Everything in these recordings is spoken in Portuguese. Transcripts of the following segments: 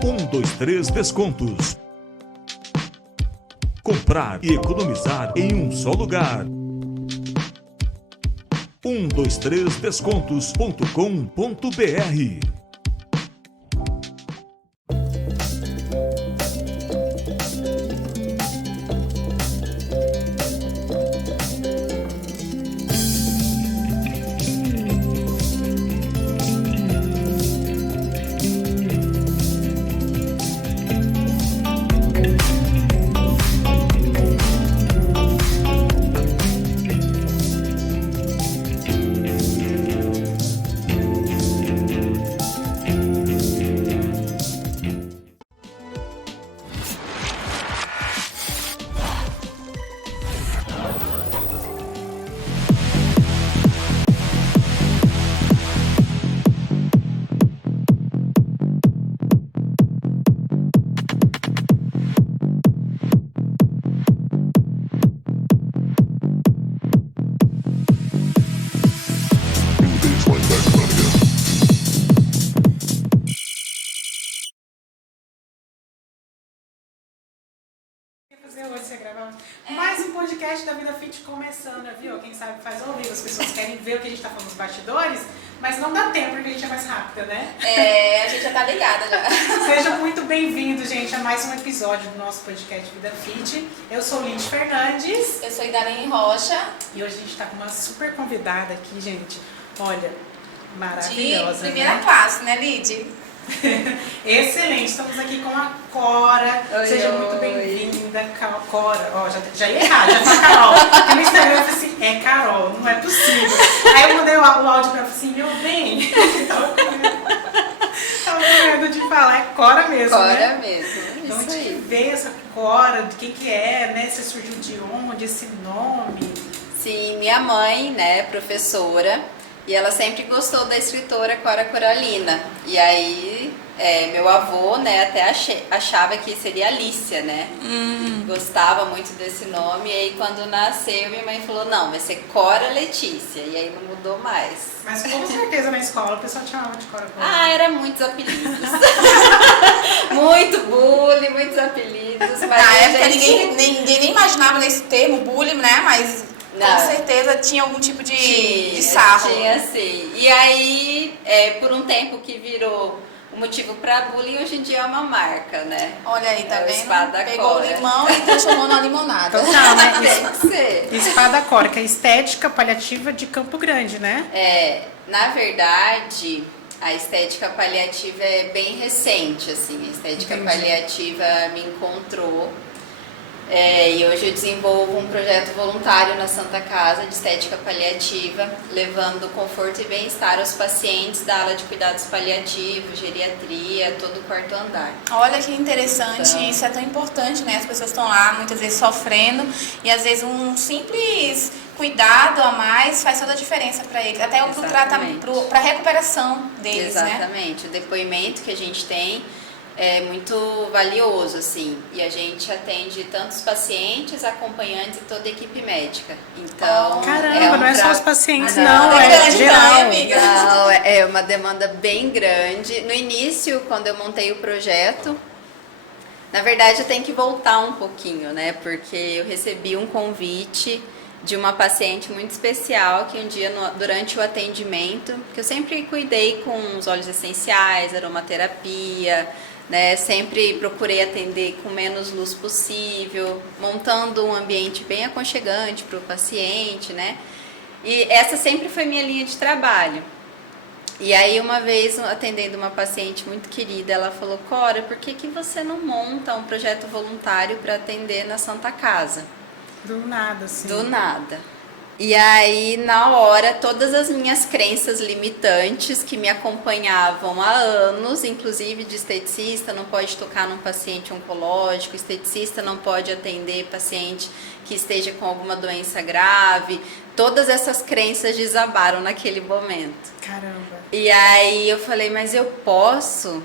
123 Descontos. Comprar e economizar em um só lugar. 123descontos.com.br. Hoje você gravar mais um podcast da Vida Fit começando, viu? Quem sabe faz ao vivo, as pessoas querem ver o que a gente tá falando nos bastidores, mas não dá tempo porque a gente é mais rápida, né? A gente já tá ligada já. Sejam muito bem-vindos, gente, a mais um episódio do nosso podcast Vida Fit. Eu sou Lid Fernandes. Eu sou Idalene Rocha. E hoje a gente tá com uma super convidada aqui, gente. Olha, maravilhosa, de primeira classe, né, Lid? Excelente, estamos aqui com a Cora. Seja muito bem-vinda, Cora. Ó, já ia errar, já foi Carol. Porque no Instagram eu falei assim, é Carol, não é possível. Aí eu mandei o áudio pra ela assim, meu bem. Tava com medo de falar, é Cora mesmo, Cora né? mesmo, então, isso de que aí. veio essa Cora, do que é, né? Você surgiu de onde, esse nome? Sim, minha mãe, né, professora, e ela sempre gostou da escritora Cora Coralina. E aí, meu avô, né, até achava que seria Alicia, né? Gostava muito desse nome. E aí, quando nasceu, minha mãe falou, não, vai ser Cora Letícia. E aí não mudou mais. Mas com certeza na escola o pessoal te chamava de Cora Cora. Ah, era muitos apelidos. Muito bullying, muitos apelidos. Mas na época ninguém nem imaginava nesse termo, bullying, né? Mas não, com certeza tinha algum tipo de sarro. Tinha sim. E aí, por um tempo que virou um motivo para bullying, hoje em dia é uma marca, né? Olha aí, tá É o vendo? Espada Pegou Cora. o limão e transformou na limonada. Total, né? Tem que ser. Espada Cora, que é estética paliativa de Campo Grande, né? Na verdade, a estética paliativa é bem recente, assim. A estética Entendi. paliativa me encontrou. E hoje eu desenvolvo um projeto voluntário na Santa Casa de estética paliativa, levando conforto e bem-estar aos pacientes da ala de cuidados paliativos, geriatria, todo o quarto andar. Olha que interessante, Então, isso é tão importante, né? As pessoas estão lá muitas vezes sofrendo e às vezes um simples cuidado a mais faz toda a diferença para eles, até para a recuperação deles, né? exatamente. O depoimento que a gente tem é muito valioso, assim, e a gente atende tantos pacientes, acompanhantes e toda a equipe médica. Então, Caramba, não é só os pacientes, não, não, é é grande geral. também, amiga. Não, é uma demanda bem grande. No início, quando eu montei o projeto, na verdade eu tenho que voltar um pouquinho, né? Porque eu recebi um convite de uma paciente muito especial que um dia, durante o atendimento, que eu sempre cuidei com os óleos essenciais, aromaterapia, né? Sempre procurei atender com menos luz possível, montando um ambiente bem aconchegante para o paciente, né? E essa sempre foi minha linha de trabalho. E aí, uma vez, atendendo uma paciente muito querida, ela falou, Cora, por que você não monta um projeto voluntário para atender na Santa Casa? Do nada, assim. Do nada. E aí, na hora, todas as minhas crenças limitantes que me acompanhavam há anos, inclusive de esteticista, não pode tocar num paciente oncológico, esteticista não pode atender paciente que esteja com alguma doença grave, todas essas crenças desabaram naquele momento. Caramba. E aí eu falei, mas eu posso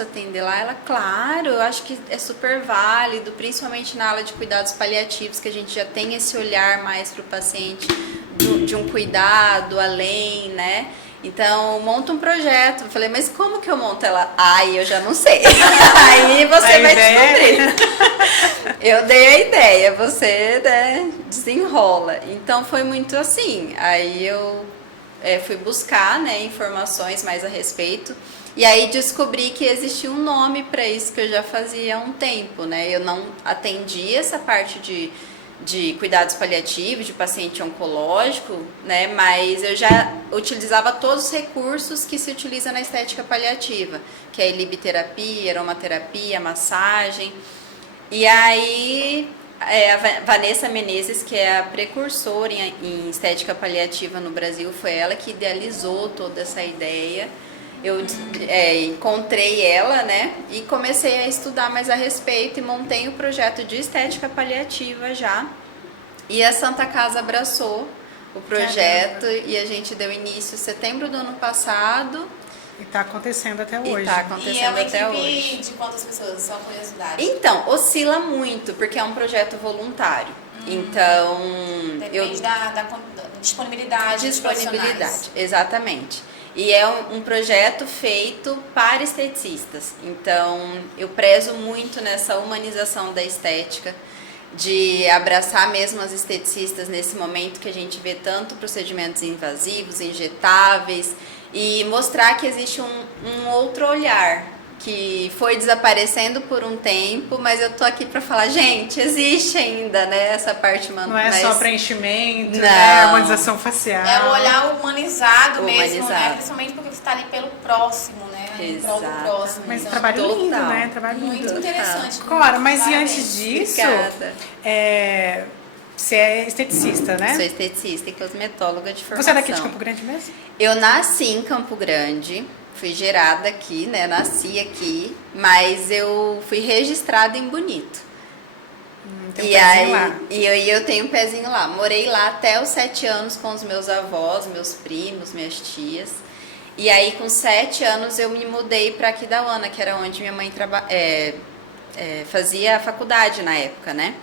atender lá? Ela, claro, eu acho que é super válido, principalmente na ala de cuidados paliativos, que a gente já tem esse olhar mais para o paciente de um cuidado além, né? Então, monta um projeto. Eu falei, mas como que eu monto ela? Ai, eu já não sei. Aí você vai descobrir. Eu dei a ideia, você, né, desenrola. Então, foi muito assim. Aí eu fui buscar, né, informações mais a respeito. E aí descobri que existia um nome para isso que eu já fazia há um tempo, né? Eu não atendia essa parte de cuidados paliativos, de paciente oncológico, né? Mas eu já utilizava todos os recursos que se utiliza na estética paliativa, que é a libiterapia, aromaterapia, massagem. E aí a Vanessa Menezes, que é a precursora em estética paliativa no Brasil, foi ela que idealizou toda essa ideia. Eu encontrei ela, né, e comecei a estudar mais a respeito e montei um projeto de estética paliativa já. E a Santa Casa abraçou o projeto e a gente deu início em setembro do ano passado. E tá acontecendo até hoje. E tá acontecendo e é uma até equipe hoje. de quantas pessoas? Só curiosidade. Então, oscila muito, porque é um projeto voluntário. Então, Depende da disponibilidade dos profissionais. Exatamente. E é um projeto feito para esteticistas. Então, eu prezo muito nessa humanização da estética, de abraçar mesmo as esteticistas nesse momento que a gente vê tanto procedimentos invasivos, injetáveis, e mostrar que existe um outro olhar, que foi desaparecendo por um tempo, mas eu tô aqui para falar, gente, existe ainda, né, essa parte Não é mais... só preenchimento, Não. né? Harmonização facial. É o olhar humanizado mesmo, né? Humanizado. Principalmente porque você está ali pelo próximo, né? Em prol do próximo. Mas Então, trabalho total. lindo, né? Trabalho lindo. muito interessante. Cora, mas Parabéns. e antes disso, Obrigada. você é esteticista, né? Sou esteticista e cosmetóloga de formação. Você é daqui de Campo Grande mesmo? Eu nasci em Campo Grande, fui gerada aqui, né? Nasci aqui, mas eu fui registrada em Bonito. Tem um E pezinho aí, lá. eu tenho um pezinho lá. Morei lá até os 7 anos com os meus avós, meus primos, minhas tias. E aí, com 7 anos, eu me mudei para Aquidauana, que era onde minha mãe fazia a faculdade na época, né?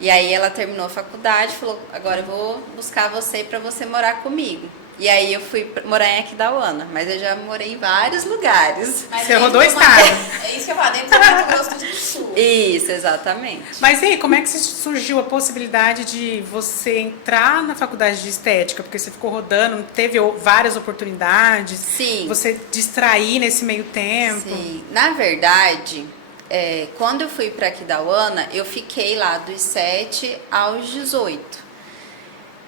E aí ela terminou a faculdade e falou, agora eu vou buscar você para você morar comigo. E aí eu fui morar em Aquidauana, mas eu já morei em vários lugares. Mas Você rodou o dentro do estado. É isso que eu falo, dentro do Mato Grosso do Sul. Isso, exatamente. Mas e aí, como é que surgiu a possibilidade de você entrar na faculdade de estética? Porque você ficou rodando, teve várias oportunidades. Sim. Você distrair nesse meio tempo. Sim, na verdade, quando eu fui para Aquidauana, eu fiquei lá dos 7 aos 18.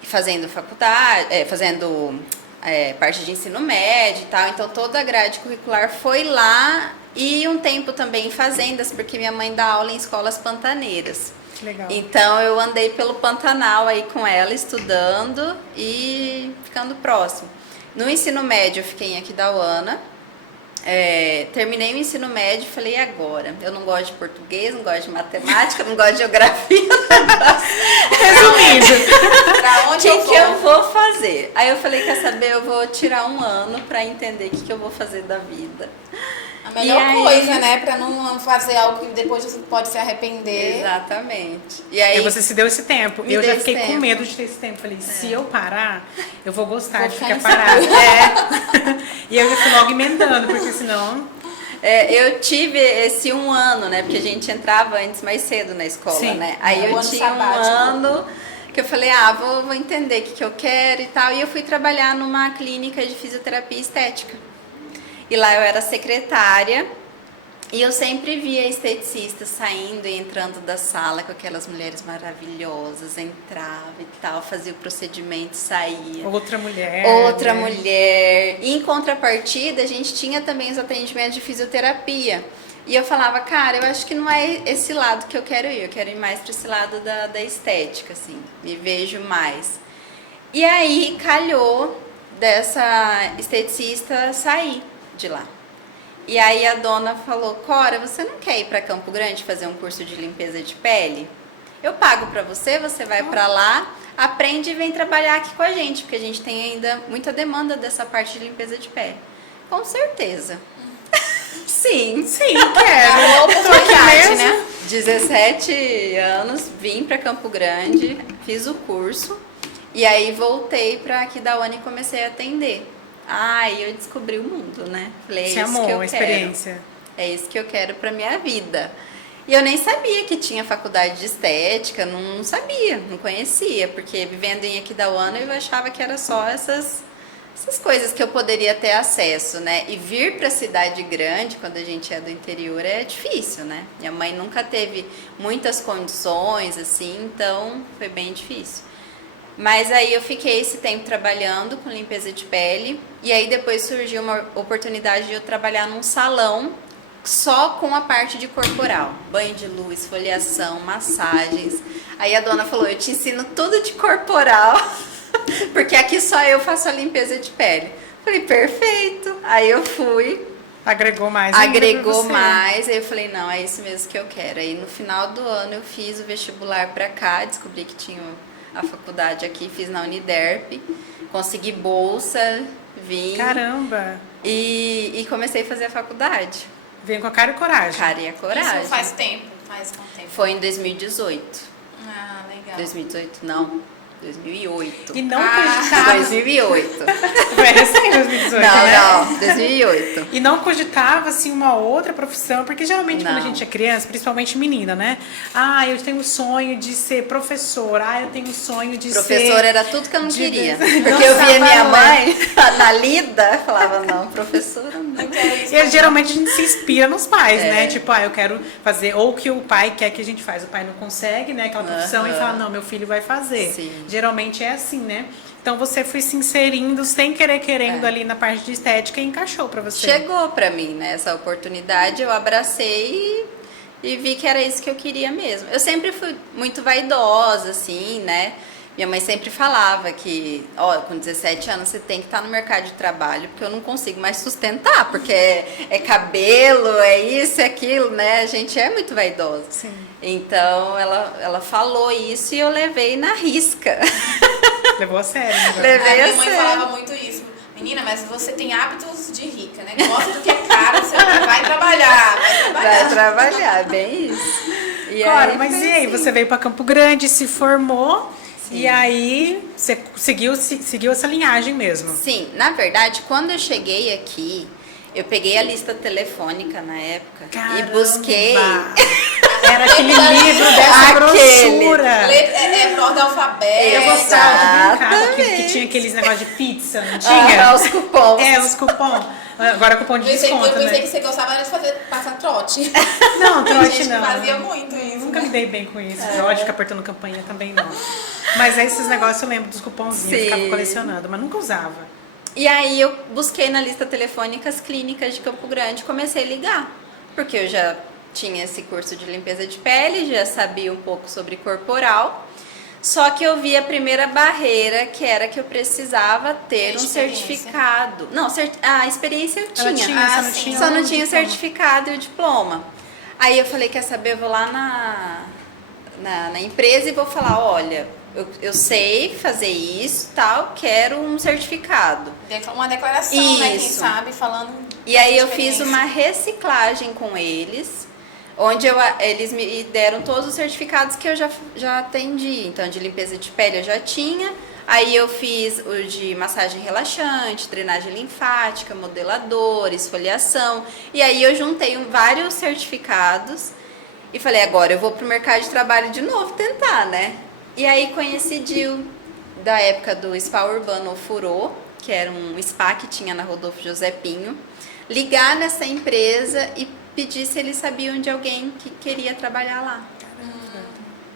Fazendo faculdade, fazendo parte de ensino médio e tal. Então, toda a grade curricular foi lá e um tempo também em fazendas, porque minha mãe dá aula em escolas pantaneiras. Que legal. Então, eu andei pelo Pantanal aí com ela, estudando e ficando próximo. No ensino médio, eu fiquei em Aquidauana. Terminei o ensino médio e falei, e agora? Eu não gosto de português, não gosto de matemática, não gosto de geografia. Resumindo, Pra onde O que eu eu vou fazer? Aí eu falei, quer saber, eu vou tirar um ano pra entender o que eu vou fazer da vida. A melhor E aí- coisa, né? Pra não fazer algo que depois você pode se arrepender. Exatamente. E aí, aí você se deu esse tempo. Me Eu já dei fiquei esse com tempo. medo de ter esse tempo. Falei, se eu parar, eu vou gostar Vou de ficar ficar parada. E eu já fui logo emendando, porque senão... eu tive esse um ano, né? Porque a gente entrava antes mais cedo na escola, Sim. né? Aí O eu ano tinha um sabático. ano que eu falei, vou entender o que eu quero e tal. E eu fui trabalhar numa clínica de fisioterapia estética. E lá eu era secretária. E eu sempre via esteticistas saindo e entrando da sala com aquelas mulheres maravilhosas, entrava e tal, fazia o procedimento, saía. Outra mulher. Outra né? mulher. E em contrapartida, a gente tinha também os atendimentos de fisioterapia. E eu falava, cara, eu acho que não é esse lado que eu quero ir mais para esse lado da estética, assim, me vejo mais. E aí calhou dessa esteticista sair de lá. E aí a dona falou, Cora, você não quer ir para Campo Grande fazer um curso de limpeza de pele? Eu pago para você, você vai para lá, aprende e vem trabalhar aqui com a gente, porque a gente tem ainda muita demanda dessa parte de limpeza de pele. Com certeza. Sim. Sim, quero. É uma oportunidade, né? 17 anos, vim para Campo Grande, fiz o curso e aí voltei para Aquidauana e comecei a atender. Aí eu descobri o mundo, né? Falei, é Você isso amou que eu a quero. experiência. É isso que eu quero pra minha vida. E eu nem sabia que tinha faculdade de estética, não sabia, não conhecia, porque vivendo em Aquidauana eu achava que era só essas coisas que eu poderia ter acesso, né? E vir pra cidade grande, quando a gente é do interior, é difícil, né? Minha mãe nunca teve muitas condições, assim, então foi bem difícil. Mas aí eu fiquei esse tempo trabalhando com limpeza de pele, e aí depois surgiu uma oportunidade de eu trabalhar num salão só com a parte de corporal, banho de luz, esfoliação, massagens. Aí a dona falou, eu te ensino tudo de corporal, porque aqui só eu faço a limpeza de pele. Falei, perfeito. Aí eu fui. Agregou mais. ainda pra Agregou você. mais, aí eu falei, não, é isso mesmo que eu quero. Aí no final do ano eu fiz o vestibular pra cá, descobri que tinha a faculdade aqui, fiz na Uniderp, consegui bolsa, vim Caramba. e comecei a fazer a faculdade. Vem com a cara e coragem. Cara e a coragem. Isso faz tempo? Faz quanto tempo? Foi em 2018. Ah, legal. 2018 não, 2008. E não Ah. cogitava. 2008. Foi recém 2018, né? Não, 2008. E não cogitava, assim, uma outra profissão, porque geralmente quando a Não. gente é criança, principalmente menina, né? Ah, eu tenho o sonho de ser professora. Ah, eu tenho o sonho de ser... Professora era tudo que eu não de- queria. de Porque eu via minha dançar mãe na lida, falava, não, professora não. E geralmente a gente se inspira nos pais, É. né? Tipo, eu quero fazer, ou o que o pai quer que a gente faz. O pai não consegue, né? Aquela profissão e Aham. fala, não, meu filho vai fazer. Sim. Geralmente é assim, né? Então você foi se inserindo sem querer, querendo ali na parte de estética e encaixou pra você. Chegou pra mim, né, essa oportunidade, eu abracei e vi que era isso que eu queria mesmo. Eu sempre fui muito vaidosa, assim, né? Minha mãe sempre falava que, ó, com 17 anos você tem que estar no mercado de trabalho, porque eu não consigo mais sustentar, porque é cabelo, é isso, é aquilo, né? A gente é muito vaidosa. Sim. Então ela falou isso e eu levei na risca. Levou a sério, né? Levei A minha a mãe sério. falava muito isso. Menina, mas você tem hábitos de rica, né? Gosta do que é caro, você vai trabalhar, Vai trabalhar, bem isso. E Claro, aí mas foi e aí? assim. Você veio pra Campo Grande, se formou, Sim. e aí você seguiu essa linhagem mesmo. Sim, na verdade, quando eu cheguei aqui, eu peguei a lista telefônica na época e Caramba! busquei. Era aquele livro dessa Aquele. grossura. É por ordem alfabética. Eu gostava de brincar com aquele que Exatamente. tinha aqueles negócios de pizza, não tinha? Ah, os cupons. É, os cupons. Agora cupom de Eu desconto, pensei né? que você gostava era de fazer passar trote. Não, Tem trote gente não. que fazia muito isso. Nunca né? me dei bem com isso. Trote, ficar apertando campainha também não. Mas esses negócios eu lembro dos cupomzinhos, eu ficava Sim. colecionando, mas nunca usava. E aí eu busquei na lista telefônica as clínicas de Campo Grande e comecei a ligar. Porque eu já tinha esse curso de limpeza de pele, já sabia um pouco sobre corporal. Só que eu vi a primeira barreira, que era que eu precisava ter A um experiência. certificado. Não, a experiência eu Ela tinha. tinha, só não sim. tinha Só o não tinha o diploma. certificado e o diploma. Aí eu falei, quer saber, eu vou lá na empresa e vou falar, olha, eu sei fazer isso, tal, quero um certificado. Uma declaração, né? Quem Isso. sabe, falando. E aí eu dessa fiz experiência. uma reciclagem com eles, onde eles me deram todos os certificados que eu já atendi. Então, de limpeza de pele eu já tinha. Aí eu fiz o de massagem relaxante, drenagem linfática, modelador, esfoliação. E aí eu juntei vários certificados e falei, agora eu vou pro mercado de trabalho de novo tentar, né? E aí coincidiu da época do Spa Urbano Furô, que era um spa que tinha na Rodolfo José Pinho, ligar nessa empresa e pedir se eles sabiam de alguém que queria trabalhar lá.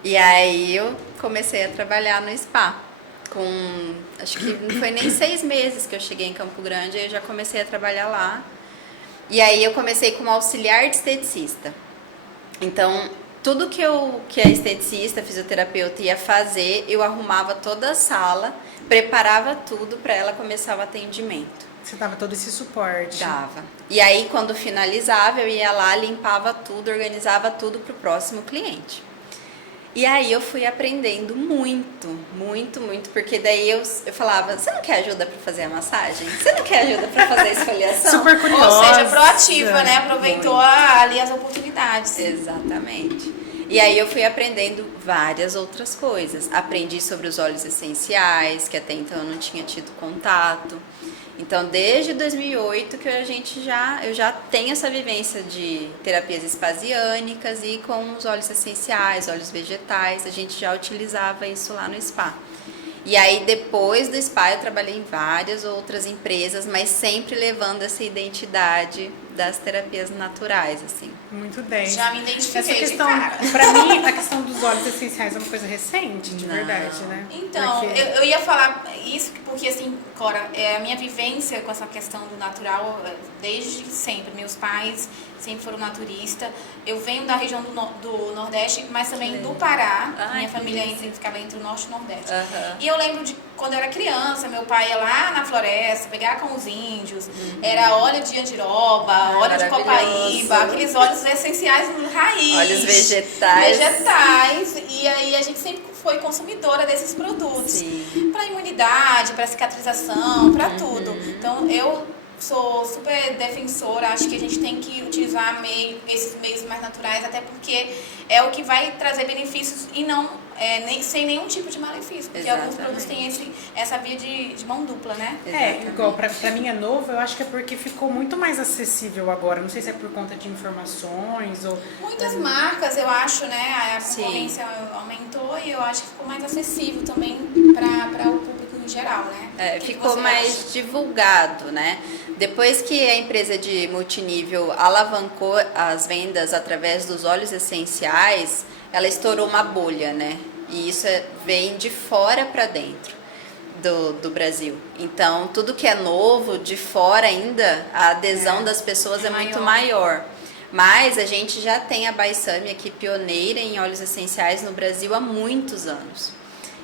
E aí eu comecei a trabalhar no spa. Acho que não foi nem 6 meses que eu cheguei em Campo Grande, aí eu já comecei a trabalhar lá. E aí eu comecei como auxiliar de esteticista. Então, tudo que a esteticista, fisioterapeuta ia fazer, eu arrumava toda a sala, preparava tudo para ela começar o atendimento. Você dava todo esse suporte. Dava. E aí, quando finalizava, eu ia lá, limpava tudo, organizava tudo para o próximo cliente. E aí eu fui aprendendo muito, muito, muito, porque daí eu falava, você não quer ajuda para fazer a massagem? Você não quer ajuda para fazer a esfoliação? Super curiosa. Ou seja, proativa, né? Aproveitou ali as oportunidades. Exatamente. E aí eu fui aprendendo várias outras coisas. Aprendi sobre os óleos essenciais, que até então eu não tinha tido contato. Então, desde 2008 que eu já tenho essa vivência de terapias espasiânicas e com os óleos essenciais, óleos vegetais, a gente já utilizava isso lá no spa. E aí, depois do spa, eu trabalhei em várias outras empresas, mas sempre levando essa identidade das terapias naturais, assim. Muito 10. Já me identifiquei Essa de questão, cara. pra mim, a questão dos óleos essenciais é uma coisa recente, de verdade, né? Então, Porque- eu ia falar isso porque, assim, Cora, a minha vivência com essa questão do natural, desde sempre, meus pais sempre foram naturistas. Eu venho da região do Nordeste, mas também do Pará. Ai, Minha que família delícia. ficava entre o Norte e o Nordeste. Aham. E eu lembro de quando eu era criança, meu pai ia lá na floresta, pegar com os índios, era óleo de andiroba, óleo de maravilhoso. copaíba, aqueles óleos essenciais raiz. Óleos vegetais. Vegetais. E aí a gente sempre foi consumidora desses produtos. Sim. Para imunidade, para cicatrização, para tudo. Então eu sou super defensora, acho que a gente tem que utilizar esses meios mais naturais, até porque é o que vai trazer benefícios e não sem nenhum tipo de malefício, porque alguns produtos têm essa via de mão dupla, né? igual pra mim é novo, eu acho que é porque ficou muito mais acessível agora. Não sei se é por conta de informações ou. Muitas marcas, eu acho, né? A Sim. concorrência aumentou e eu acho que ficou mais acessível também para o público em geral, né? O que Ficou você mais acha? divulgado, né? Depois que a empresa de multinível alavancou as vendas através dos óleos essenciais, ela estourou uma bolha, né? E isso vem de fora para dentro do Brasil. Então, tudo que é novo, de fora ainda, a adesão das pessoas é muito maior. Mas a gente já tem a Baissami aqui pioneira em óleos essenciais no Brasil há muitos anos.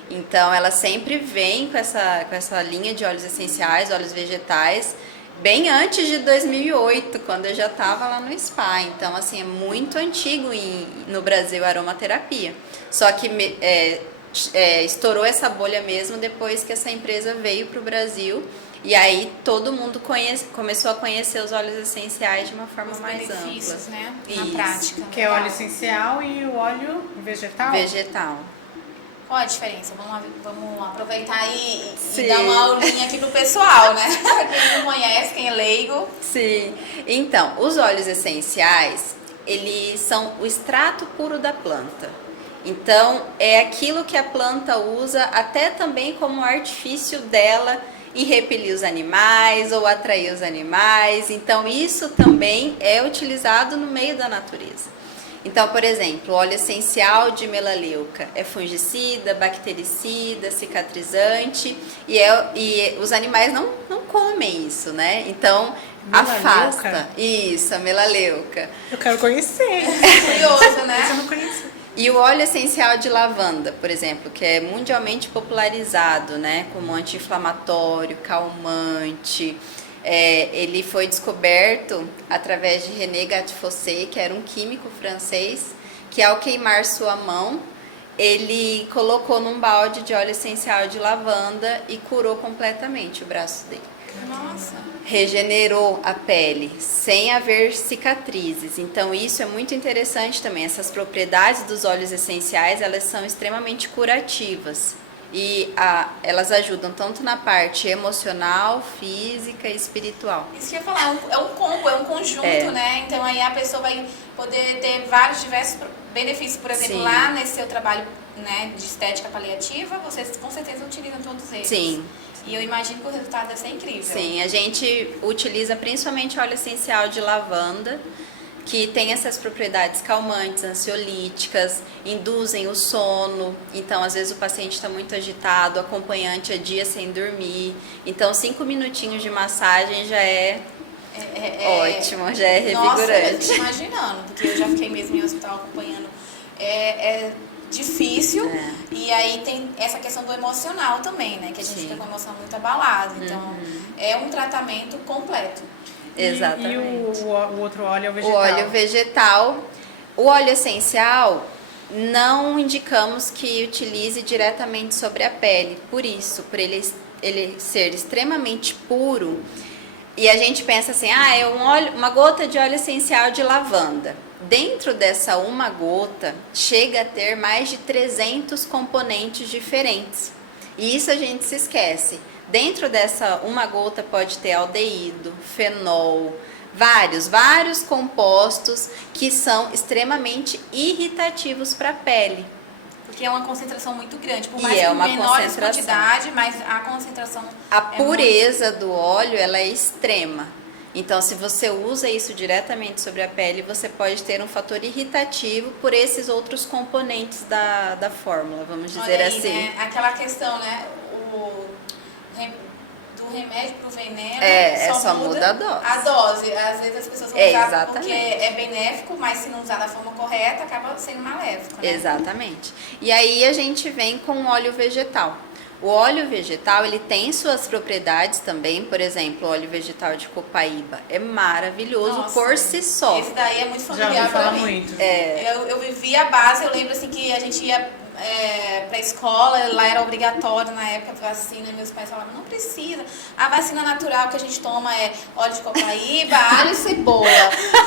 Então, ela sempre vem com essa linha de óleos essenciais, óleos vegetais, bem antes de 2008, quando eu já estava lá no spa. Então, assim, é muito antigo no Brasil a aromaterapia. Só que estourou essa bolha mesmo depois que essa empresa veio para o Brasil. E aí todo mundo começou a conhecer os óleos essenciais de uma forma Os mais ampla. benefícios, né? Na Isso. prática. Que é óleo essencial e o óleo vegetal? Vegetal. Qual a diferença? Vamos aproveitar e Sim. dar uma aulinha aqui pro pessoal, né? Quem não conhece, quem é leigo. Sim. Então, os óleos essenciais, eles são o extrato puro da planta. Então, é aquilo que a planta usa até também como artifício dela em repelir os animais ou atrair os animais. Então, isso também é utilizado no meio da natureza. Então, por exemplo, o óleo essencial de melaleuca é fungicida, bactericida, cicatrizante e os animais não comem isso, né? Então, Melaleuca? afasta. Isso, a melaleuca. Eu quero conhecer. Curioso, né? Esse eu não conheci. E o óleo essencial de lavanda, por exemplo, que é mundialmente popularizado, né? Como anti-inflamatório, calmante. Ele foi descoberto através de René Gattefossé, que era um químico francês, que ao queimar sua mão, ele colocou num balde de óleo essencial de lavanda e curou completamente o braço dele. Nossa. Regenerou a pele sem haver cicatrizes. Então isso é muito interessante também. Essas propriedades dos óleos essenciais, elas são extremamente curativas. E elas ajudam tanto na parte emocional, física e espiritual. Isso que eu ia falar, é um combo, é um conjunto, né? Então aí a pessoa vai poder ter vários diversos benefícios. Por exemplo, Sim. lá nesse seu trabalho, né, de estética paliativa, vocês com certeza utilizam todos eles. Sim. E eu imagino que o resultado deve ser incrível. Sim, a gente utiliza principalmente óleo essencial de lavanda, que tem essas propriedades calmantes, ansiolíticas, induzem o sono. Então, às vezes o paciente está muito agitado, acompanhante a dia sem dormir. Então, 5 minutinhos de massagem já é ótimo, já é revigorante. Nossa, eu fico imaginando, porque eu já fiquei mesmo em hospital acompanhando. É difícil, e aí tem essa questão do emocional também, né? Que a gente fica com a emoção muito abalada. Então, é um tratamento completo. Exatamente. E o outro óleo é o O vegetal? óleo vegetal. O óleo essencial, não indicamos que utilize diretamente sobre a pele. Por isso, por ele ser extremamente puro. E a gente pensa assim, é uma gota de óleo essencial de lavanda. Dentro dessa uma gota, chega a ter mais de 300 componentes diferentes. E isso a gente se esquece. Dentro dessa uma gota pode ter aldeído, fenol, vários compostos que são extremamente irritativos para a pele. Porque é uma concentração muito grande, por E mais é que uma em menor concentração. quantidade, mas a concentração A é pureza do óleo, ela é extrema. Então, se você usa isso diretamente sobre a pele, você pode ter um fator irritativo por esses outros componentes da fórmula, vamos dizer Olha aí, assim. né? Aquela questão, né? Do remédio pro veneno, só muda a dose. A dose. Às vezes as pessoas vão usar Exatamente. porque é benéfico, mas se não usar da forma correta, acaba sendo maléfico, né? Exatamente. E aí a gente vem com o óleo vegetal. O óleo vegetal, ele tem suas propriedades também, por exemplo, o óleo vegetal de copaíba é maravilhoso Nossa, por si só. Esse daí é muito Já familiar ouvi pra falar mim. muito. Eu vivi a base, eu lembro assim que a gente ia pra escola, lá era obrigatório na época a vacina, e meus pais falavam, não precisa. A vacina natural que a gente toma é óleo de copaíba, alho e cebola,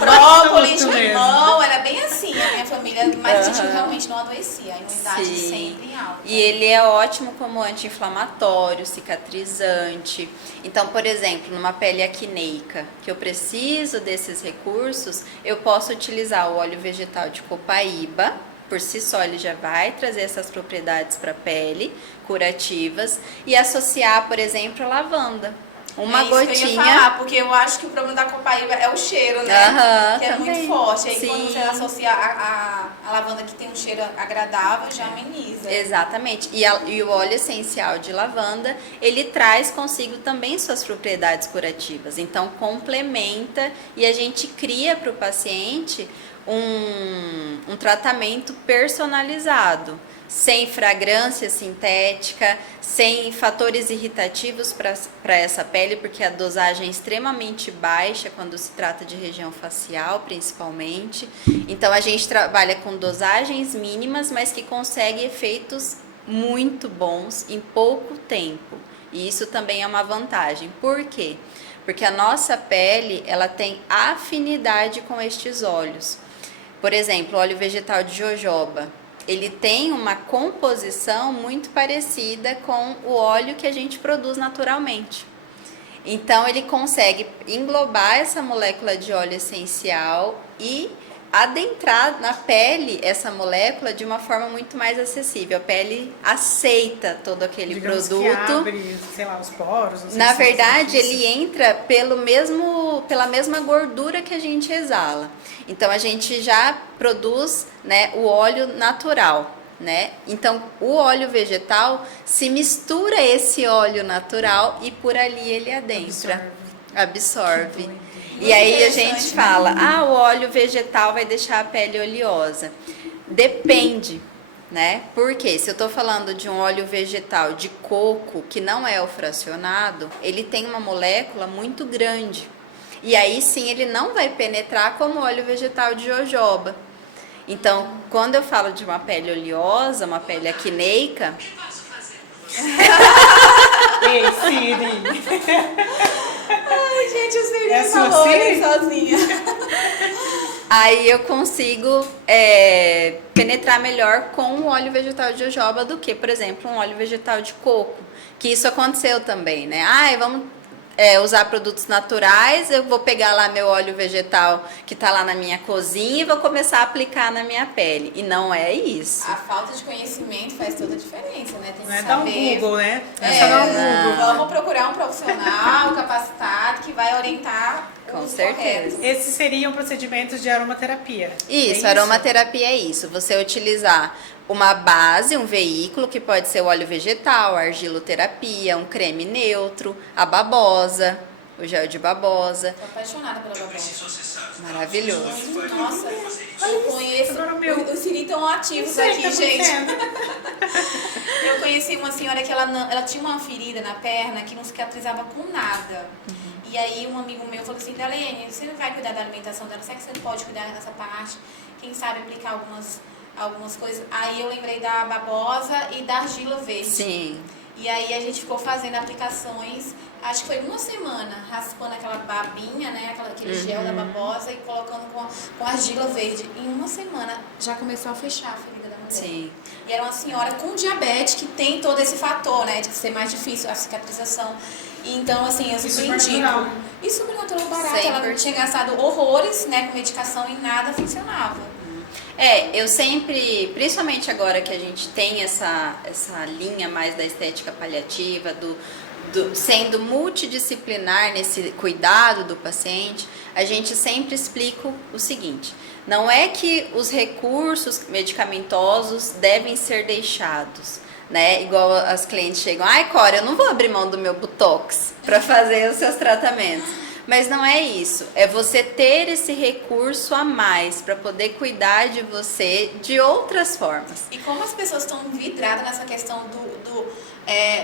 brócolis, Muito limão, era bem assim a minha família, mas a gente Aham. realmente não adoecia, a imunidade Sim. sempre em alta. E ele é ótimo como anti-inflamatório, cicatrizante. Então, por exemplo, numa pele acneica, que eu preciso desses recursos, eu posso utilizar o óleo vegetal de copaíba. Por si só, ele já vai trazer essas propriedades para a pele, curativas, e associar, por exemplo, a lavanda. Uma isso que eu ia gotinha. falar, porque eu acho que o problema da copaíba é o cheiro, né? Aham, que é também. muito forte. Aí Sim. quando você associa a lavanda que tem um cheiro agradável, já ameniza. Exatamente. E o óleo essencial de lavanda, ele traz consigo também suas propriedades curativas. Então, complementa e a gente cria para o paciente um tratamento personalizado, sem fragrância sintética, sem fatores irritativos para essa pele, porque a dosagem é extremamente baixa quando se trata de região facial, principalmente. Então, a gente trabalha com dosagens mínimas, mas que consegue efeitos muito bons em pouco tempo. E isso também é uma vantagem. Por quê? Porque a nossa pele, ela tem afinidade com estes óleos. Por exemplo, o óleo vegetal de jojoba, ele tem uma composição muito parecida com o óleo que a gente produz naturalmente. Então, ele consegue englobar essa molécula de óleo essencial e adentrar na pele essa molécula de uma forma muito mais acessível. A pele aceita todo aquele Digamos produto. que abre, sei lá, os poros. não sei Na se é verdade, isso. ele entra pela mesma gordura que a gente exala. Então, a gente já produz, né, o óleo natural, né? Então, o óleo vegetal se mistura a esse óleo natural e por ali ele adentra. Absorve. E aí a gente interessante, fala, o óleo vegetal vai deixar a pele oleosa. Depende, né? Porque se eu tô falando de um óleo vegetal de coco que não é o fracionado, ele tem uma molécula muito grande. E aí sim ele não vai penetrar como o óleo vegetal de jojoba. Então, quando eu falo de uma pele oleosa, uma pele acneica, Ei, Siri. Ai, gente, eu sei É que sua falou Siri? ele sozinha. aí eu consigo penetrar melhor com o óleo vegetal de jojoba do que, por exemplo, um óleo vegetal de coco. Que isso aconteceu também, né? Vamos usar produtos naturais, eu vou pegar lá meu óleo vegetal que tá lá na minha cozinha e vou começar a aplicar na minha pele. E não é isso. A falta de conhecimento faz toda a diferença, né? Tem que Não é dar um saber. Google, né? É só dar um Google. Vamos procurar um profissional capacitado que vai orientar Com os certeza. corretos. Esses seriam procedimentos de aromaterapia. Isso, É aromaterapia é isso. Você utilizar uma base, um veículo, que pode ser o óleo vegetal, a argiloterapia, um creme neutro, a babosa, o gel de babosa. Tô apaixonada pela babosa. Maravilhoso. Nossa, eu conheço. Agora o meu. Os Siri estão ativos Não sei o aqui, que tá gente. acontecendo. Eu conheci uma senhora que ela tinha uma ferida na perna que não cicatrizava com nada. E aí um amigo meu falou assim, Dalene, você não vai cuidar da alimentação dela, será que você pode cuidar dessa parte? Quem sabe aplicar algumas coisas. Aí eu lembrei da babosa e da argila verde. Sim. E aí a gente ficou fazendo aplicações, acho que foi uma semana, raspando aquela babinha, né, aquele gel da babosa e colocando com argila verde. Em uma semana já começou a fechar a ferida da mulher. Sim. E era uma senhora com diabetes que tem todo esse fator, né? De ser mais difícil a cicatrização. Então, assim, eu super supernatural. indico. E supernatural barato. Ela 100%. tinha gastado horrores, né, com medicação e nada funcionava. Eu sempre, principalmente agora que a gente tem essa linha mais da estética paliativa, sendo multidisciplinar nesse cuidado do paciente, a gente sempre explica o seguinte: não é que os recursos medicamentosos devem ser deixados, né? Igual as clientes chegam, ai, Cora, eu não vou abrir mão do meu Botox para fazer os seus tratamentos. Mas não é isso, é você ter esse recurso a mais para poder cuidar de você de outras formas. E como as pessoas estão vidradas nessa questão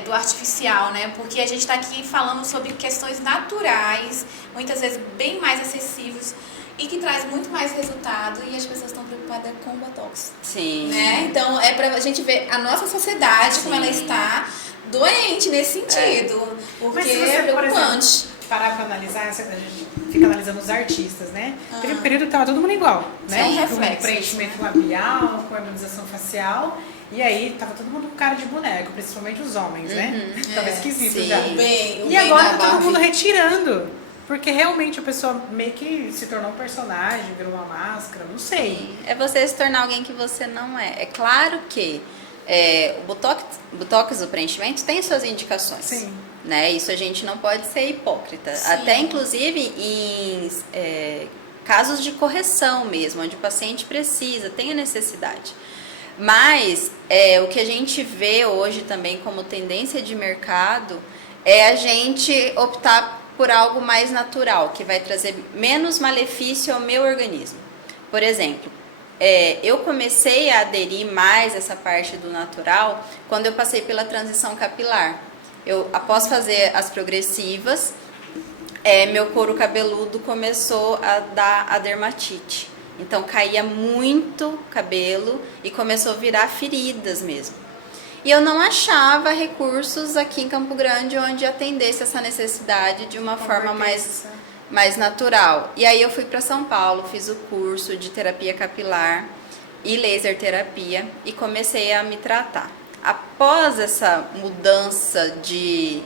do artificial, né? Porque a gente está aqui falando sobre questões naturais, muitas vezes bem mais acessíveis e que traz muito mais resultado, e as pessoas estão preocupadas com o Botox. Sim. Né? Então é pra gente ver a nossa sociedade, como ela está doente nesse sentido. Porque Mas se você, é por preocupante. exemplo, parar pra analisar, a gente fica analisando os artistas, né? Teve um período que tava todo mundo igual, né? Sim, Com reflexos. preenchimento labial, com harmonização facial. E aí tava todo mundo com cara de boneco, principalmente os homens, né? Tava esquisito sim. já. Bem, o E bem agora da tá todo Barbie. mundo retirando. Porque realmente a pessoa meio que se tornou um personagem, virou uma máscara, não sei. É você se tornar alguém que você não é. É claro que o Botox, o preenchimento, tem suas indicações. Sim. Né? Isso a gente não pode ser hipócrita. Sim. Até inclusive em casos de correção mesmo, onde o paciente precisa, tem a necessidade. Mas o que a gente vê hoje também como tendência de mercado é a gente optar por algo mais natural, que vai trazer menos malefício ao meu organismo. Por exemplo, eu comecei a aderir mais essa parte do natural quando eu passei pela transição capilar. Após fazer as progressivas, meu couro cabeludo começou a dar a dermatite. Então caía muito cabelo e começou a virar feridas mesmo. E eu não achava recursos aqui em Campo Grande onde atendesse essa necessidade de uma forma mais natural. E aí eu fui para São Paulo, fiz o curso de terapia capilar e laser terapia e comecei a me tratar. Após essa mudança de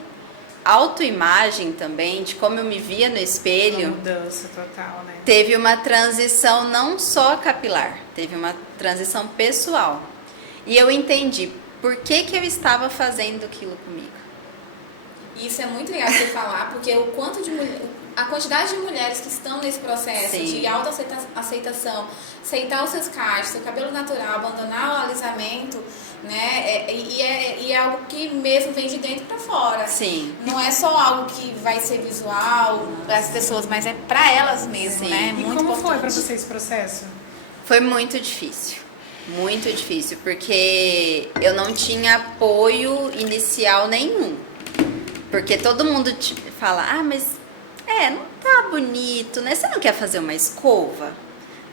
autoimagem também, de como eu me via no espelho, Uma mudança total, né? teve uma transição não só capilar, teve uma transição pessoal. E eu entendi por que eu estava fazendo aquilo comigo. Isso é muito legal você falar, porque o quanto de a quantidade de mulheres que estão nesse processo Sim. de autoaceitação, aceitar os seus cachos, seu cabelo natural, abandonar o alisamento, né? E é algo que mesmo vem de dentro para fora. Sim. Não é só algo que vai ser visual para as pessoas, mas é para elas mesmo, Sim. né? E Muito como importante. foi pra você esse processo? Foi muito difícil, porque eu não tinha apoio inicial nenhum. Porque todo mundo fala, mas não tá bonito, né? Você não quer fazer uma escova,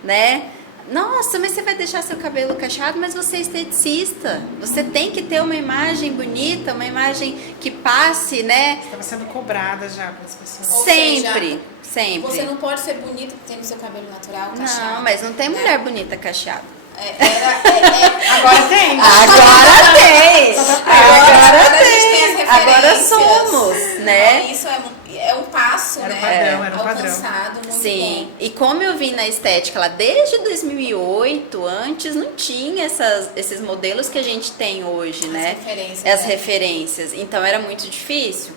né? Nossa, mas você vai deixar seu cabelo cacheado, mas você é esteticista. Você tem que ter uma imagem bonita, uma imagem que passe, né? Estava sendo cobrada já pelas pessoas. Ou Sempre. Você não pode ser bonita tendo seu cabelo natural, cacheado. Não, mas não tem né? mulher bonita cacheada. Agora tem. Agora tem! Agora a gente tem as referências. Agora somos, né? Então, isso é um passo, Era um né? padrão, era um padrão. Alcançado, muito Sim, bom. e como eu vim na estética lá desde 2008, antes não tinha esses modelos que a gente tem hoje, né? Referências, As né? referências. Então era muito difícil.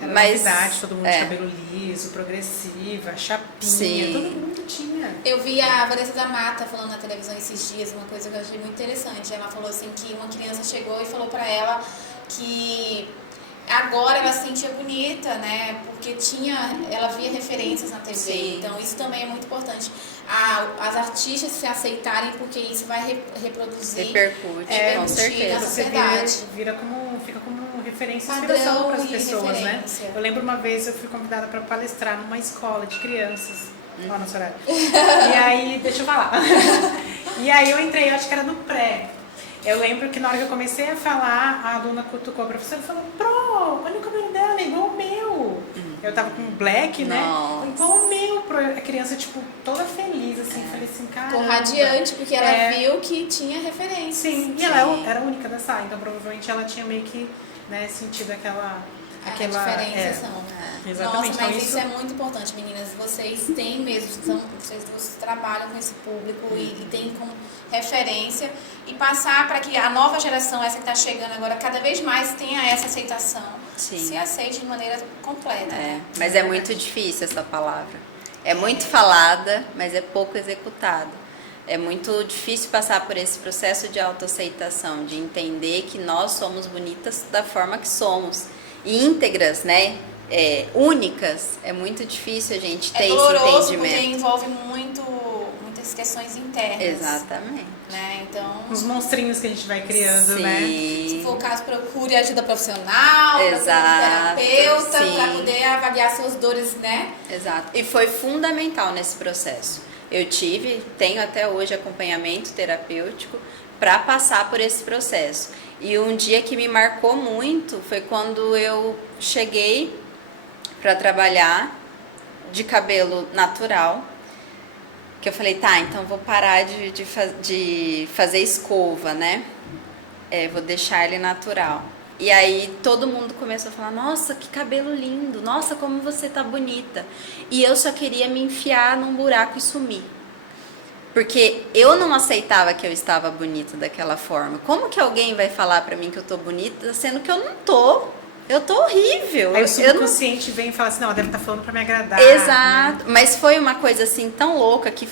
Era Mas novidade, todo mundo de cabelo liso, progressiva, chapinha, Sim. todo mundo tinha. Eu vi a Vanessa da Mata falando na televisão esses dias, uma coisa que eu achei muito interessante. Ela falou assim que uma criança chegou e falou pra ela que agora ela se sentia bonita, né? Porque ela via referências na TV. Sim. Então isso também é muito importante. As artistas se aceitarem, porque isso vai reproduzir. repercute, com repercutir certeza. na Você sociedade. fica como referência e Padrão inspiração para as e pessoas, né? referência. Eu lembro uma vez eu fui convidada para palestrar numa escola de crianças. Ó, nosso horário. E aí, deixa eu falar. E aí eu entrei, eu acho que era no pré. Eu lembro que na hora que eu comecei a falar, a aluna cutucou a professora e falou: Pro, olha o cabelo dela, é igual o meu. Eu tava com black, né? Nossa. Então, a criança, tipo, toda feliz, assim. Falei assim, cara. Ficou radiante, porque ela viu que tinha referência. Sim, e ela era a única da sala, então provavelmente ela tinha meio que, né, sentido aquela diferenciação. Exatamente. Nossa, mas então, isso é muito importante, meninas. Vocês têm mesmo, vocês duas trabalham com esse público e têm como referência e passar para que a nova geração, essa que está chegando agora, cada vez mais tenha essa aceitação. Sim. Se aceite de maneira completa. Né? Mas é muito difícil essa palavra. É muito falada, mas é pouco executada. É muito difícil passar por esse processo de autoaceitação, de entender que nós somos bonitas da forma que somos. E íntegras, né? Únicas. É muito difícil a gente ter esse doloroso entendimento. porque envolve muitas questões internas. Exatamente. Né? Então, os monstrinhos que a gente vai criando, sim. né? Se for o caso, procure ajuda profissional, procure um terapeuta para poder avaliar suas dores, né? Exato. E foi fundamental nesse processo. Tenho até hoje acompanhamento terapêutico para passar por esse processo. E um dia que me marcou muito foi quando eu cheguei para trabalhar de cabelo natural, que eu falei, tá, então vou parar de fazer escova, né? Vou deixar ele natural. E aí todo mundo começou a falar, nossa, que cabelo lindo, nossa, como você tá bonita. E eu só queria me enfiar num buraco e sumir. Porque eu não aceitava que eu estava bonita daquela forma. Como que alguém vai falar pra mim que eu tô bonita, sendo que eu não tô? Eu tô horrível. Aí o subconsciente vem e fala assim, não, ela deve estar falando pra me agradar. Exato. Né? Mas foi uma coisa assim tão louca que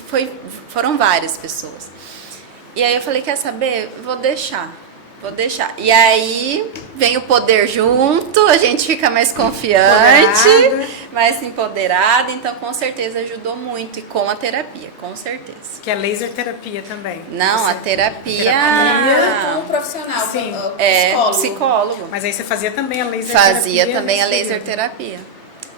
foram várias pessoas. E aí eu falei, quer saber? Vou deixar. E aí vem o poder junto, a gente fica mais confiante, mais empoderada. Então, com certeza ajudou muito. E com a terapia, com certeza. Que é laser terapia também. Não, a terapia como profissional, sim. Psicólogo. Mas aí você fazia também a laser terapia? Fazia também a laser terapia.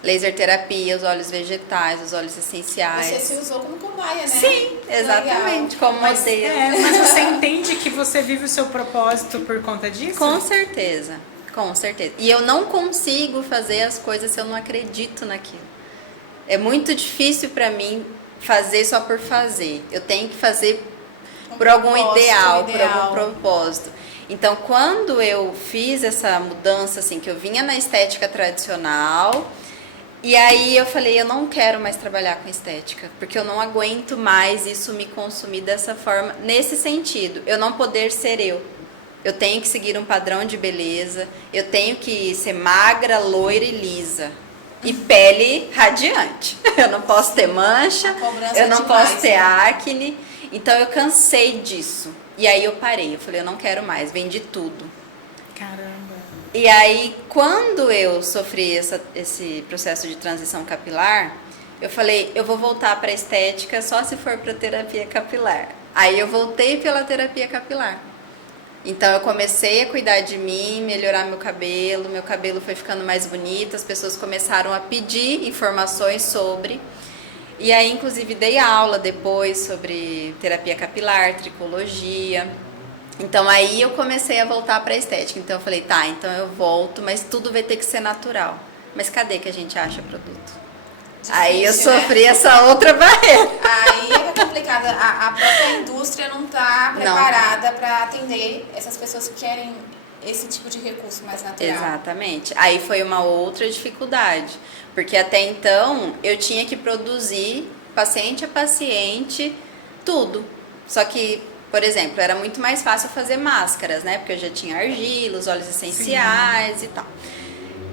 Laser terapia, os óleos vegetais, os óleos essenciais. Você se usou como cobaia, né? Sim, exatamente, como modelo. Mas você entende que você vive o seu propósito por conta disso? Com certeza, com certeza. E eu não consigo fazer as coisas se eu não acredito naquilo. É muito difícil para mim fazer só por fazer. Eu tenho que fazer por algum ideal, por algum propósito. Então, quando eu fiz essa mudança, assim, que eu vinha na estética tradicional, e aí eu falei, eu não quero mais trabalhar com estética, porque eu não aguento mais isso me consumir dessa forma, nesse sentido, eu não poder ser eu. Eu tenho que seguir um padrão de beleza, eu tenho que ser magra, loira e lisa. E pele radiante. Eu não posso ter mancha, eu não posso ter acne. Então eu cansei disso. E aí eu parei, eu falei, eu não quero mais, vendi tudo. Caramba. E aí, quando eu sofri esse processo de transição capilar, eu falei, eu vou voltar para estética só se for para terapia capilar. Aí eu voltei pela terapia capilar. Então eu comecei a cuidar de mim, melhorar meu cabelo foi ficando mais bonito, as pessoas começaram a pedir informações sobre. E aí, inclusive, dei aula depois sobre terapia capilar, tricologia. Então aí eu comecei a voltar para a estética. Então eu falei, tá, então eu volto, mas tudo vai ter que ser natural. Mas cadê que a gente acha produto? Difícil, aí eu sofri essa outra barreira. Aí é complicado. A própria indústria não está preparada para atender essas pessoas que querem esse tipo de recurso mais natural. Exatamente. Aí foi uma outra dificuldade. Porque até então eu tinha que produzir paciente a paciente tudo. Só que, por exemplo, era muito mais fácil fazer máscaras, né? Porque eu já tinha argila, os óleos essenciais e tal.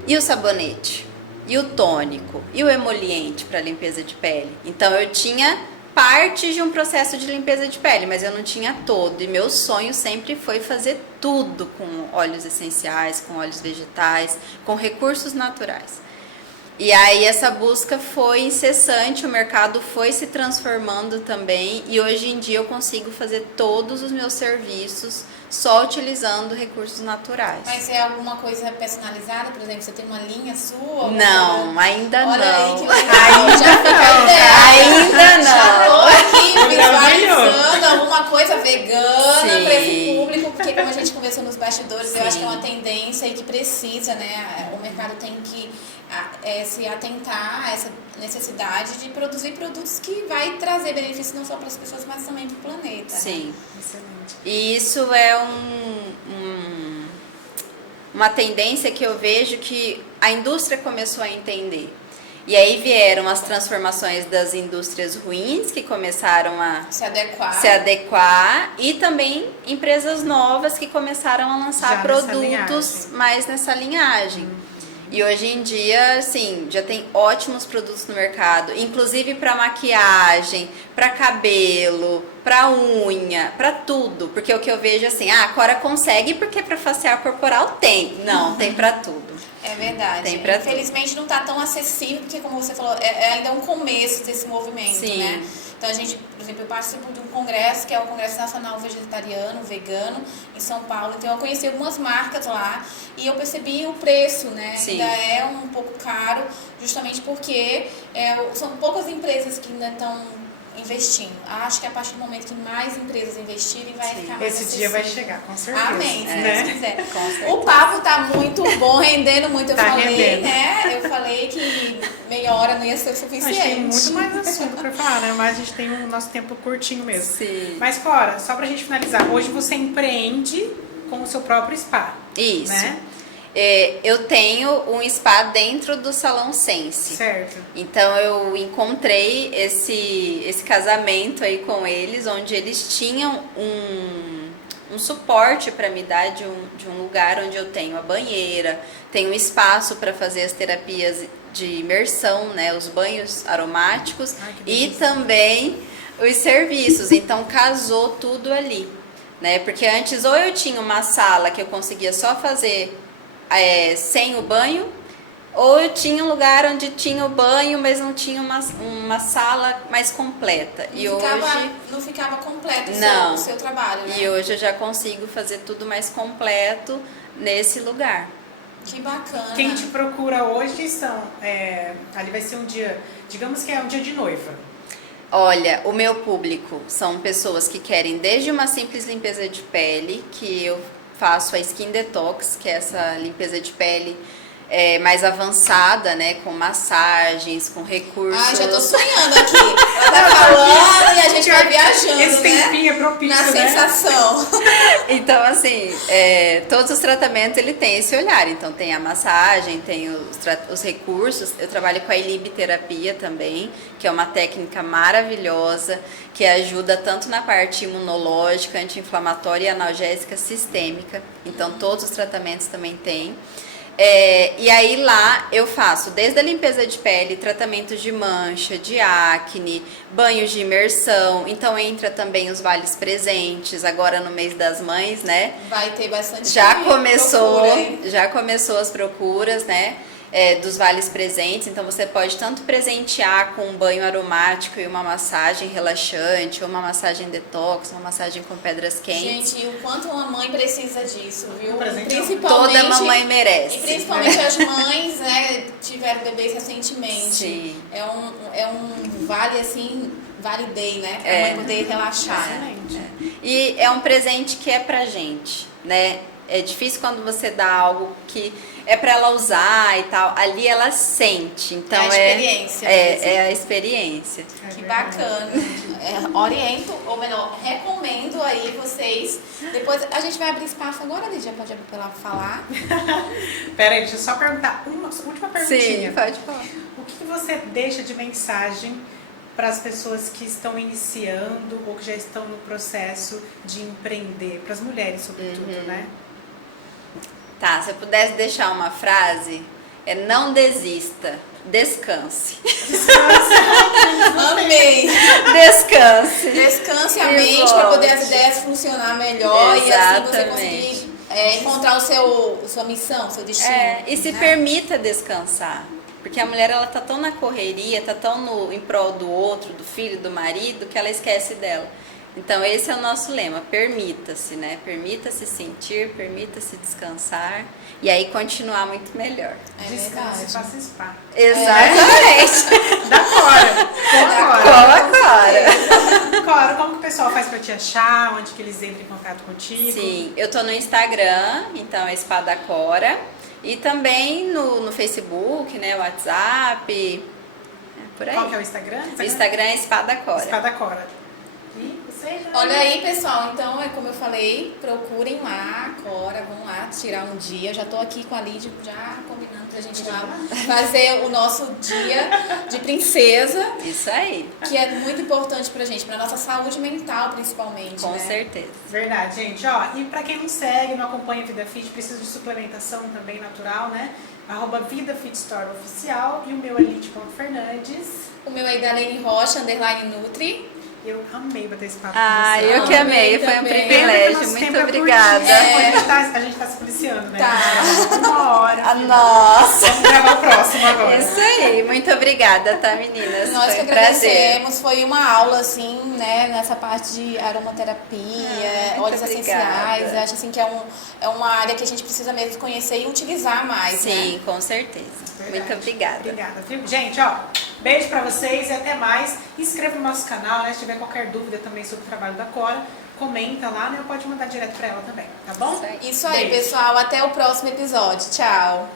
E o sabonete? E o tônico? E o emoliente para limpeza de pele? Então eu tinha parte de um processo de limpeza de pele, mas eu não tinha todo. E meu sonho sempre foi fazer tudo com óleos essenciais, com óleos vegetais, com recursos naturais. E aí essa busca foi incessante, o mercado foi se transformando também e hoje em dia eu consigo fazer todos os meus serviços só utilizando recursos naturais. Mas é alguma coisa personalizada? Por exemplo, você tem uma linha sua? Não, ainda Olha não. Olha aí que legal, já fica a ideia. Ainda não. Já tô aqui visualizando alguma coisa vegana para esse público, porque como a gente conversou aconteceu nos bastidores, Sim. eu acho que é uma tendência e que precisa, né? O mercado tem que se atentar a essa necessidade de produzir produtos que vai trazer benefícios não só para as pessoas, mas também para o planeta. Sim. Né? Excelente. E isso é uma tendência que eu vejo que a indústria começou a entender. E aí vieram as transformações das indústrias ruins, que começaram a Se adequar, e também empresas novas que começaram a lançar Já nessa produtos linhagem. mais nessa linhagem. E hoje em dia, assim, já tem ótimos produtos no mercado, inclusive para maquiagem, para cabelo, para unha, para tudo. Porque o que eu vejo assim, a Cora consegue porque para facial corporal tem. Não, tem para tudo. É verdade. Tem pra Infelizmente não está tão acessível, porque como você falou, é ainda um começo desse movimento, Sim. né? Então a gente, por exemplo, eu participo de um congresso, que é o Congresso Nacional Vegetariano, Vegano, em São Paulo. Então eu conheci algumas marcas lá e eu percebi o preço, né? Sim. Ainda é um pouco caro, justamente porque são poucas empresas que ainda estão investindo. Acho que a partir do momento que mais empresas investirem, vai Sim. ficar mais Esse dia vai acessível. chegar, com certeza. Amém, se né? Deus quiser. Com certeza. O papo tá muito bom, rendendo muito. Eu Tá falei, rendendo. né? Eu falei que meia hora não ia ser o A suficiente. gente tem muito mais assunto pra falar, né? Mas a gente tem o nosso tempo curtinho mesmo. Sim. Mas, Cora, só pra gente finalizar, hoje você empreende com o seu próprio spa. Isso. Né? Eu tenho um spa dentro do Salão Sense. Certo. Então eu encontrei esse casamento aí com eles, onde eles tinham um suporte para me dar de um lugar onde eu tenho a banheira, tenho um espaço para fazer as terapias de imersão, né, os banhos aromáticos. Ai, que E delícia. também os serviços. Então casou tudo ali, né? Porque antes ou eu tinha uma sala que eu conseguia só fazer sem o banho, ou eu tinha um lugar onde tinha o banho, mas não tinha uma sala mais completa. Não ficava completo Não. o seu trabalho, né? E hoje eu já consigo fazer tudo mais completo nesse lugar. Que bacana. Quem te procura hoje ali vai ser um dia, digamos que é um dia de noiva. Olha, o meu público são pessoas que querem desde uma simples limpeza de pele, que eu faço a Skin Detox, que é essa limpeza de pele mais avançada, né, com massagens, com recursos. Ai, já tô sonhando aqui. Ela tá falando e a gente vai viajando, Esse né? tempinho é propício, Na né? sensação. Então, assim, todos os tratamentos ele tem esse olhar. Então, tem a massagem, tem os recursos. Eu trabalho com a ilibiterapia também, que é uma técnica maravilhosa, que ajuda tanto na parte imunológica, anti-inflamatória e analgésica sistêmica. Então, todos os tratamentos também tem. E aí lá eu faço desde a limpeza de pele, tratamento de mancha, de acne, banhos de imersão. Então entra também os vales presentes, agora no mês das mães, né? Vai ter bastante Já procura, hein? começou as procuras, né? Dos vales presentes. Então você pode tanto presentear com um banho aromático e uma massagem relaxante, ou uma massagem detox, uma massagem com pedras quentes. Gente, e o quanto uma mãe precisa disso, viu? Presente Principalmente, Toda mamãe merece. E principalmente as mães, né, tiveram bebês recentemente. Sim. É um vale assim, vale day, né? Pra mãe poder relaxar. Excelente. E é um presente que é pra gente, né? É difícil quando você dá algo que é pra ela usar e tal. Ali ela sente. Então É a experiência mesmo. É a experiência. Que bacana. Oriento, ou melhor, recomendo aí vocês. Depois a gente vai abrir espaço agora, Lídia, pode abrir pra ela falar. Pera aí, deixa eu só perguntar uma última perguntinha. Sim, pode falar. O que você deixa de mensagem para as pessoas que estão iniciando ou que já estão no processo de empreender? Para as mulheres, sobretudo, né? Tá, se eu pudesse deixar uma frase, não desista, descanse. Amei! Descanse. Descanse a E mente volte. para poder as ideias funcionar melhor e assim você Exatamente. conseguir encontrar sua missão, seu destino. E se né? permita descansar. Porque a mulher, ela tá tão na correria, tá tão em prol do outro, do filho, do marido, que ela esquece dela. Então esse é o nosso lema, permita-se, né? Permita-se sentir, permita-se descansar e aí continuar muito melhor. Descanse e faça spa. Exatamente. Da Cora. Com a Cora. Cora, como que o pessoal faz pra te achar? Onde que eles entram em contato contigo? Sim, eu tô no Instagram, então é Spa da Cora. E também no Facebook, né? WhatsApp. Por aí. Qual que é o Instagram? O Instagram é Spa da Cora. Spa da Cora. E você? Olha aí, pessoal, então é como eu falei, procurem lá, Cora, vão lá tirar um dia. Já tô aqui com a Lídia já combinando pra gente lá fazer o nosso dia de princesa, Isso aí, que é muito importante pra gente, pra nossa saúde mental principalmente, com né? certeza. Verdade, gente. Ó, e pra quem não segue, não acompanha a Vida Fit, precisa de suplementação também natural, né? @Vida Fit Store oficial e o meu é Elite.Fernandes. O meu é Idalene Rocha, _Nutri. Eu amei bater esse papo com Ah, você. eu que amei, foi um também. privilégio. Nosso Muito tempo é obrigada. curtinho, a gente tá se policiando, né? Tá. Uma hora. Ah, nossa. Vamos gravar o próximo agora. Isso aí, muito obrigada, tá, meninas? Nós Foi que um prazer. agradecemos, foi uma aula assim, né, nessa parte de aromaterapia, muito óleos obrigada. essenciais. Eu acho assim que é uma área que a gente precisa mesmo conhecer e utilizar mais, Sim, né? com certeza. Verdade. Muito obrigada. Obrigada, viu? Gente, ó, beijo pra vocês e até mais. Inscreva no nosso canal, né? Se tiver qualquer dúvida também sobre o trabalho da Cora, comenta lá, né? Ou pode mandar direto pra ela também, tá bom? Isso aí. Isso aí, Beijo. pessoal. Até o próximo episódio. Tchau.